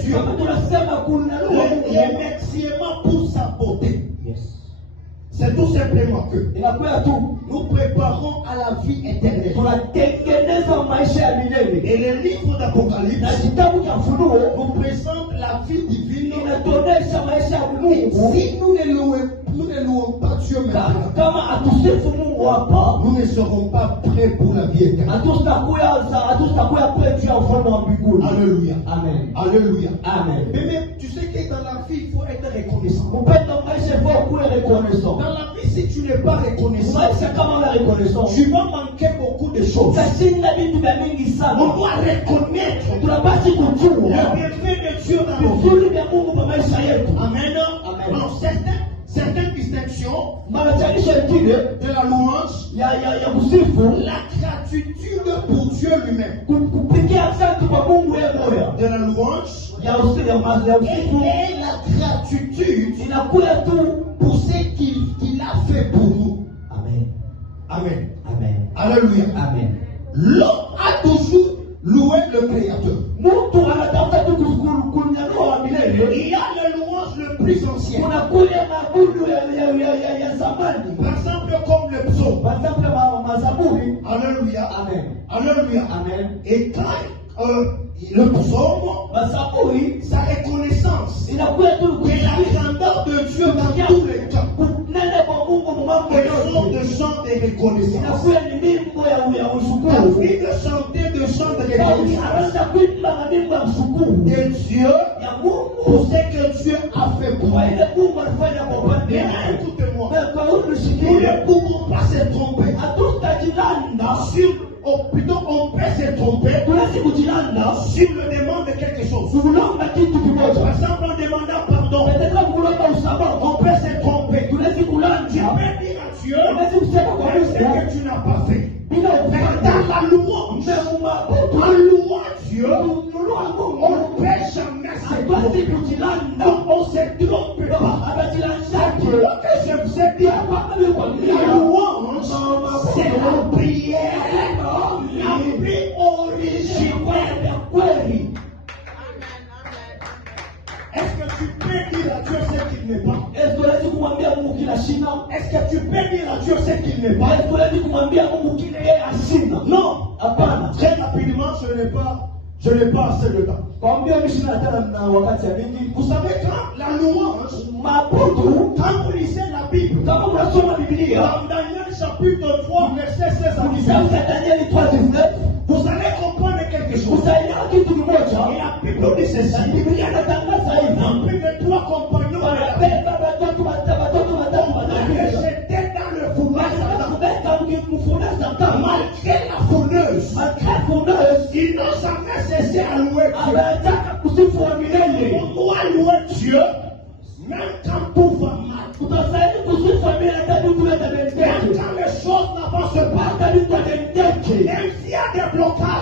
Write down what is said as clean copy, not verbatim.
cieux, remerciement pour sa beauté. C'est tout simplement que nous préparons à la vie éternelle. Et le livre d'Apocalypse nous présente la vie divine. Et si nous ne louons pas Dieu maintenant, nous ne serons pas prêts pour la vie éternelle. Alléluia. Amen. Alléluia. Amen. Mais tu sais que dans la vie, il faut être reconnaissant. Dans la vie, si tu n'es pas reconnaissant, tu vas manquer beaucoup de choses. On doit reconnaître le bienfait de Dieu dans nos vies. Amen. Alors, certaines distinctions de la louange, la gratitude pour Dieu lui-même, de la louange et la gratitude pour ce qu'il a fait pour nous. Amen. Amen. Amen. Alléluia. Amen. L'homme a toujours loué le Créateur. Il y a le louange le plus ancien. Par exemple, comme le psaume. Alléluia. Amen. Alléluia. Amen. Et quand le psaume, sa reconnaissance et la grandeur de Dieu dans tous les temps. Le son de chant de reconnaissance. Envie de chanter de chant de reconnaissance. Et Dieu, pour ce que Dieu a fait pour moi. Mais écoutez-moi, nous ne pouvons pas se tromper. Plutôt, on peut se tromper si on me demande quelque chose. Par exemple, en demandant pardon, on peut se tromper. Tu peux dire à Dieu, ce que tu n'as pas fait. Dans la louange, en louant Dieu, on ne peut jamais se tromper. On se trompe pas. C'est pour que je vous ai dit, la louange, c'est la prière. La prière originelle. Est-ce que tu peux dire à Dieu ce qu'il n'est pas? Est-ce que tu peux dire à Dieu ce qu'il n'est pas? Non. Très rapidement, je n'ai pas assez de temps. Vous savez, quand la louange, quand vous lisez la Bible, dans Daniel chapitre 3, verset 16 à 17, vous allez comprendre quelque chose. Et la Bible dit ceci. En plus de 3 compagnons, j'étais dans le fournaise, malgré la fourneuse, ils n'ont jamais cessé à louer Dieu. On doit louer Dieu, même quand tout va mal. Même quand les choses n'avancent pas, même s'il y a des blocages,